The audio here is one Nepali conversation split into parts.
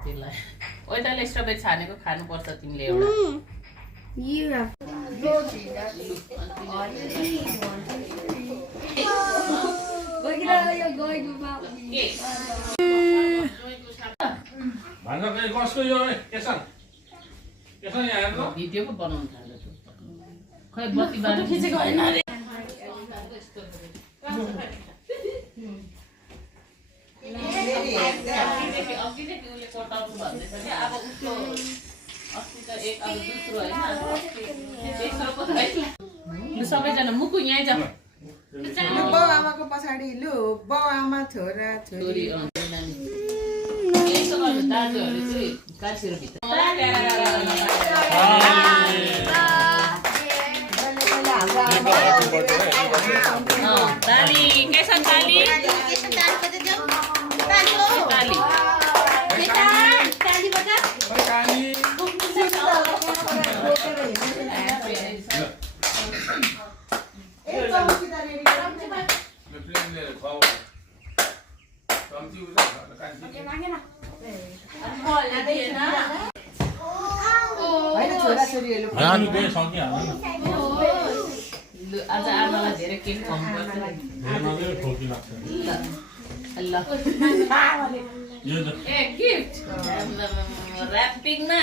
त्यसलाई ओइदाले स्ट्रबेरी छानेको खानुपर्छ तिमीले एउटा कसको यो भिडियो पो बनाउनु थाल्छ खै बत्ती बाल्नु खिचेको होइन रे अघिदेखि उसले कोटाउनु भन्दैछ कि अब उसको अस्ति त एक अब दोस्रो होइन तेस्रो पो लु सबैजना मुकु यहीँ जाऊ बाउ आमाको पछाडि लु बाउ आमा छोरा छोरी नानी यसो गर्नु दाजुहरूले चाहिँ काछिरो भित्र ताली केसन ताली ताली आज आमालाई धेरै केक खुवाउनुपर्छ ल ए गिफ्ट ऱ्यापिङमा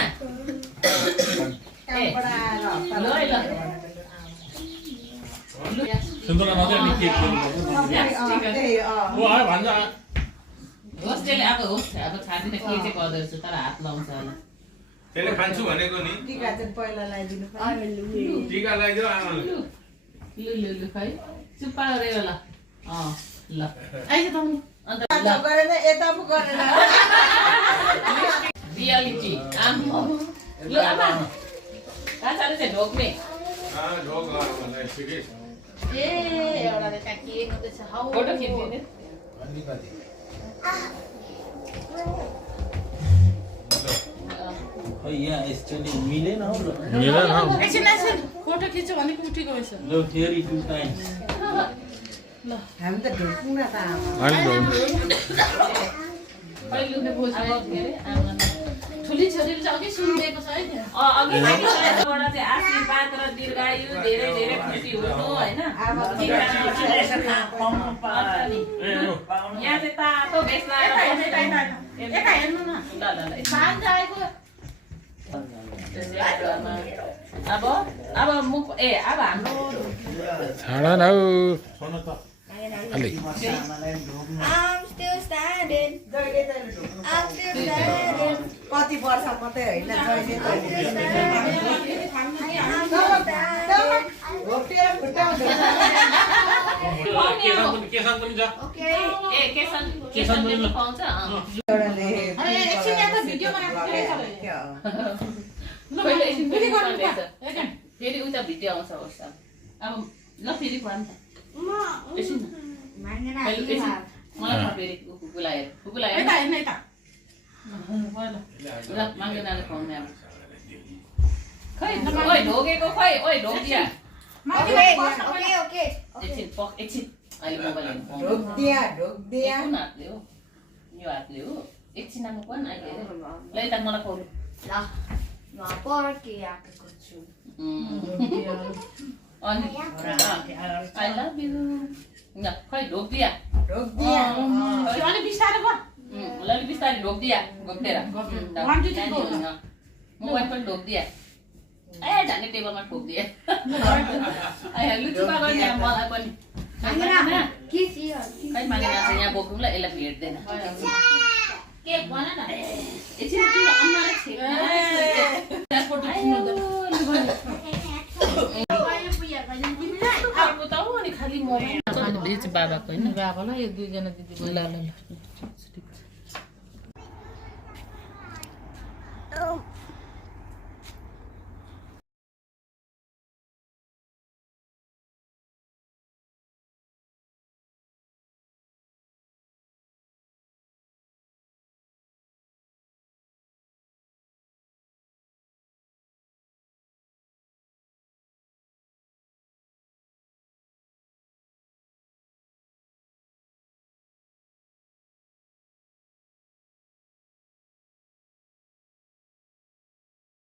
होस् त्यसले अब होस् अब छाड्दिन के चाहिँ गर्दो रहेछ तर हात लाउँछ होला त्यसले खान्छु भनेको नि टीका चाहिँ पहिला लगाइदिनु टीका लगाइदियो आमाले लु लु लु खै चुप्पा गरेर ल ल आइज त अन्त गरेन यता पो गरेन रियालिटी आम लु आमा काचाले चाहिँ ढोक्ने ढोक मलाई सिके ए एउटाले त्यहाँ के गर्दैछ हाउ फोटो खिच्दिने यहाँ एक्चुअली मिलेन हो एकछिन एकछिन फोटो खिच्यो भने उठेको रहेछ ल फेरि 2 टाइम्स ल हामी त ढोक्नु न त पहिलोले बोल्छ अब के रे आमा ठुली छोरीले चाहिँ अघि सुनिदिएको छ है अघि मान्छेबाट चाहिँ आशीर्वाद र दीर्घायु धेरै धेरै खुसी हुनु हैन यहाँ चाहिँ तातो भेष लगाएर यता हेर्नु न ल ल ल बान्छ आएको अब मुख ए अब हाम्रो छाडा न हौ अलि I'm still standing. I'm still standing. कति वर्ष मात्रै होइन केसन पनि जा Okay. ए केसन पनि पाउँछ फेरि उता भिडियो आउँछ होस् अब ल फेरि पढ एकछिन मलाई फेरि कुकुलाएर ल माग्नाले खुवाउने अब खै ओइ ढोगेको खै ओइ ढोगिया Okay. एकछिन अहिले मोबाइल ढोक दिया कुन हातले हो यो हातले हो एकछिन आमा कुन अहिले ल यता मलाई खुवाउनु अनि आई लभ यु ल खै ढोक दिया अलि बिस्तारै गर ल अलि बिस्तारै ढोक दिया घोप्टेर मोबाइल पनि ढोक दिया ए झन् टेबलमा ठोक दिए लुचुपा गर्ने मलाई पनि खै मागेन चाहिँ यहाँ बोक्नु ल यसलाई भेट्दैन के भन न एकछिन किन अन्नाले अनि खालि मोबाइल बेच बाबाको होइन बाबालाई यो दुईजना दिदी ल ल ल